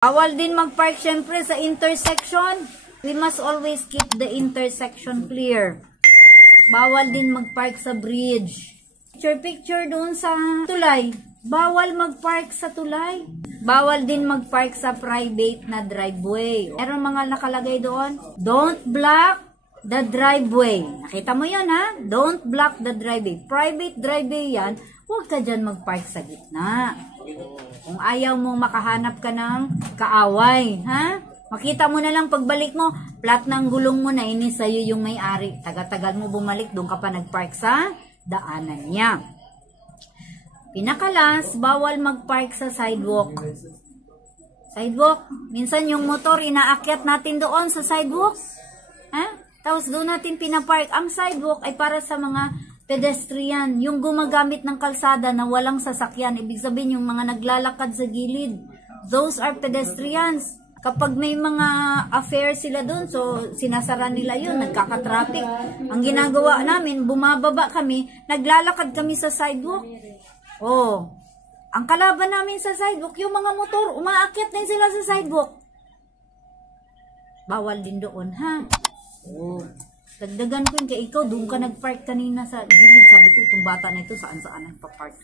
Bawal din mag-park syempre sa intersection. We must always keep the intersection clear. Bawal din mag-park sa bridge. Picture doon sa tulay. Bawal mag-park sa tulay. Bawal din mag-park sa private na driveway. Meron mga nakalagay doon. Don't block the driveway. Nakita mo yun ha? Don't block the driveway. Private driveway yan. Huwag ka dyan mag-park sa gitna. Kung ayaw mo makahanap ka ng kaaway, ha? Makita mo na lang pagbalik mo, flat ng gulong mo na ini sa'yo yung may-ari. Taga-tagal mo bumalik, doon ka pa nag-park sa daanan niya. Pinakalas, bawal mag-park sa sidewalk. Sidewalk, minsan yung motor, inaakyat natin doon sa sidewalk. Ha? Tapos doon natin pinapark. Ang sidewalk ay para sa mga pedestrian, yung gumagamit ng kalsada na walang sasakyan. Ibig sabihin, yung mga naglalakad sa gilid. Those are pedestrians. Kapag may mga affair sila doon, so sinasara nila yun, nagkaka-traffic. Ang ginagawa namin, bumababa kami, naglalakad kami sa sidewalk. Oh, ang kalaban namin sa sidewalk, yung mga motor, umaakyat din sila sa sidewalk. Bawal din doon, ha? Oh. Dagdagan ko yung kay ikaw, doon ka nag-park kanina sa gilid. Sabi ko, itong bata na ito, saan-saan nagpa-park.